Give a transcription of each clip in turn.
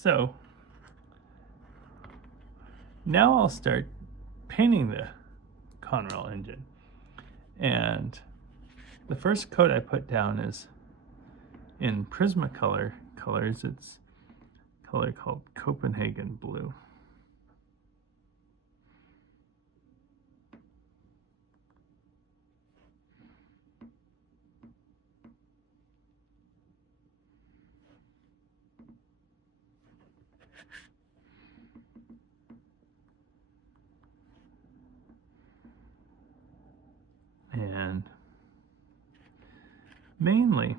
So now I'll start painting the Conrail engine. And the first coat I put down is in Prismacolor colors. It's a color called Copenhagen Blue. And mainly,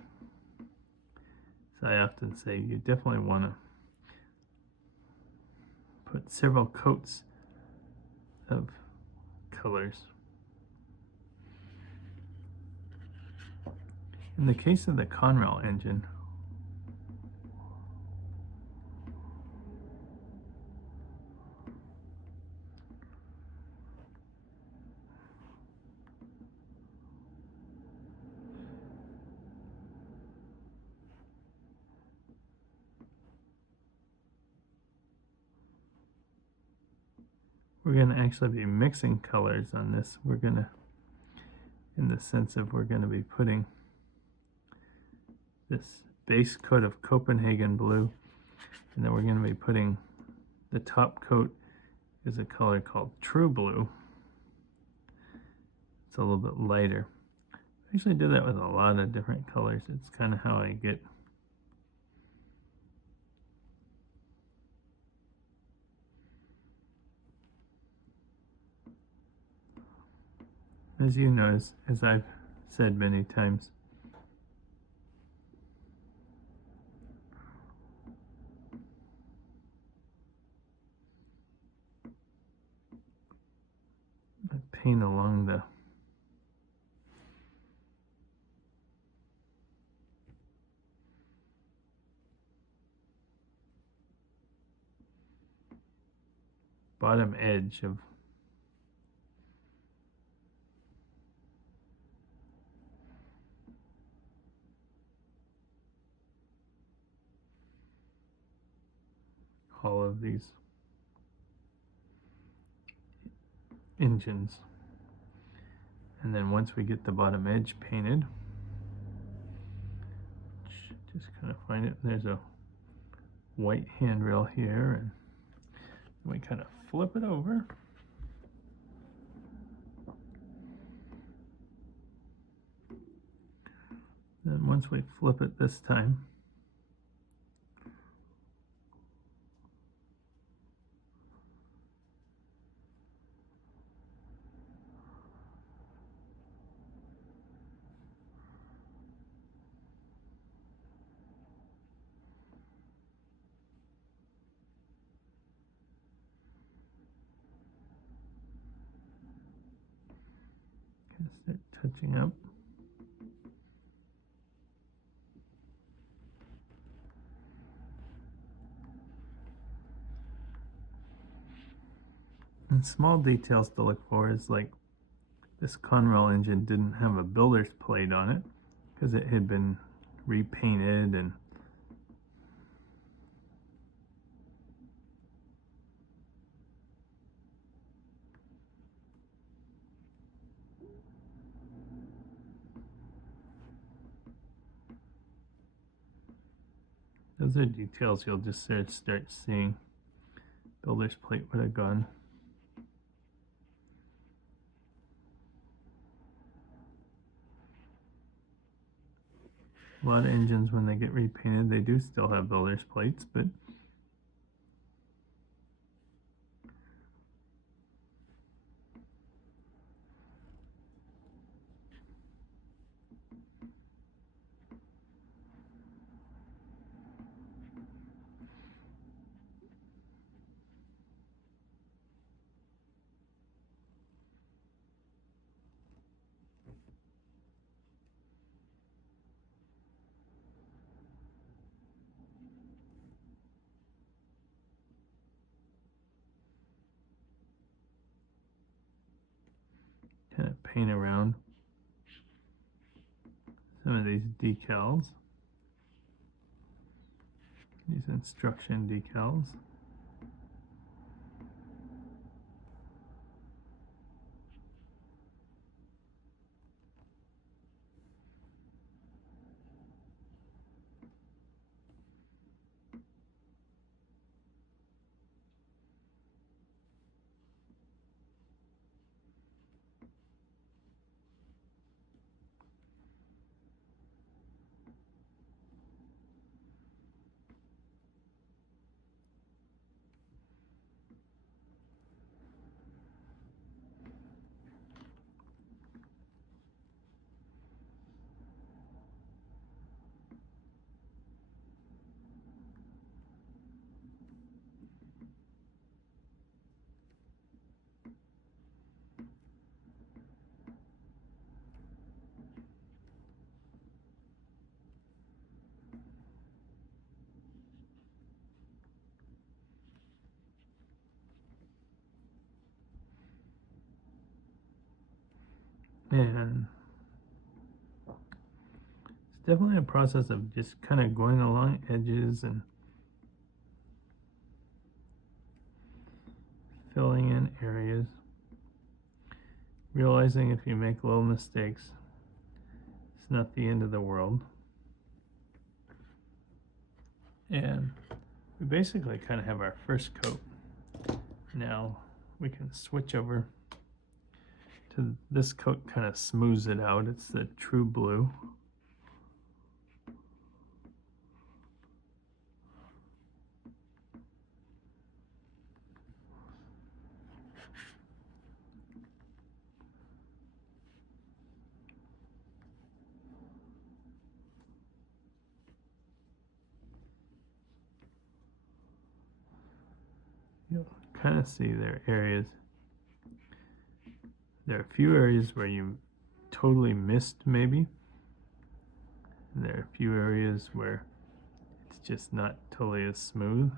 as I often say, you definitely want to put several coats of colors. In the case of the Conrail engine, we're going to actually be mixing colors on this. We're going to, in the sense of we're going to be putting this base coat of Copenhagen Blue, and then we're going to be putting the top coat is a color called True Blue. It's a little bit lighter. I actually do that with a lot of different colors. It's kind of how I get as you notice, as I've said many times, I paint along the bottom edge of all of these engines. And then once we get the bottom edge painted, just kind of find it, there's a white handrail here, and we kind of flip it over. Then once we flip it this time, start touching up. And small details to look for is like this Conrail engine didn't have a builder's plate on it because it had been repainted, and those are details you'll just start seeing. Builder's plate would have gone. A lot of engines, when they get repainted, they do still have builder's plates, but kind of paint around some of these decals. these instruction decals. And it's definitely a process of just kind of going along edges and filling in areas, realizing if you make little mistakes, it's not the end of the world. And we basically kind of have our first coat. Now we can switch over to this coat, kind of smooths it out. It's the true blue. You'll kind of see there are areas. There are a few areas where you totally missed, maybe. And there are a few areas where it's just not totally as smooth.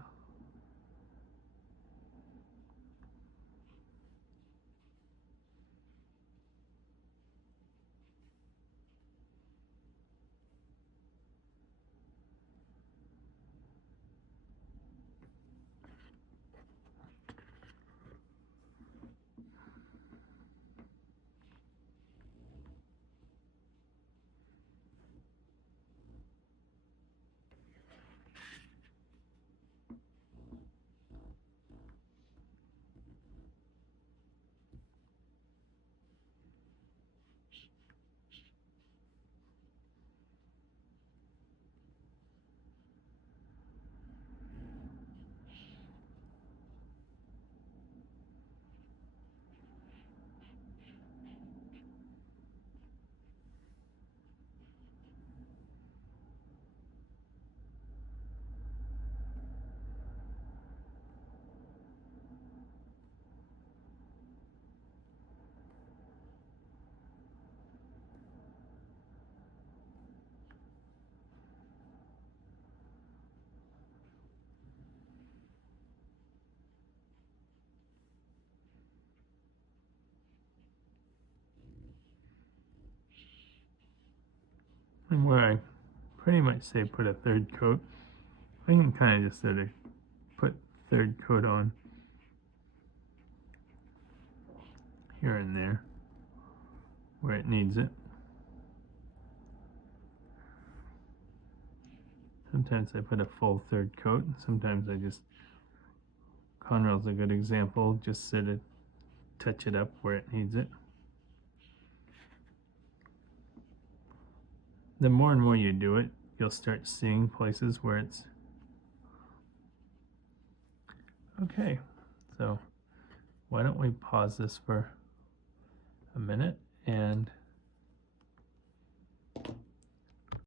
And where I pretty much say put a third coat, I can kind of just sort of put third coat on here and there where it needs it. Sometimes I put a full third coat, sometimes I just, Conrail's a good example, just sort of touch it up where it needs it. The more and more you do it, you'll start seeing places where it's okay. So why don't we pause this for a minute and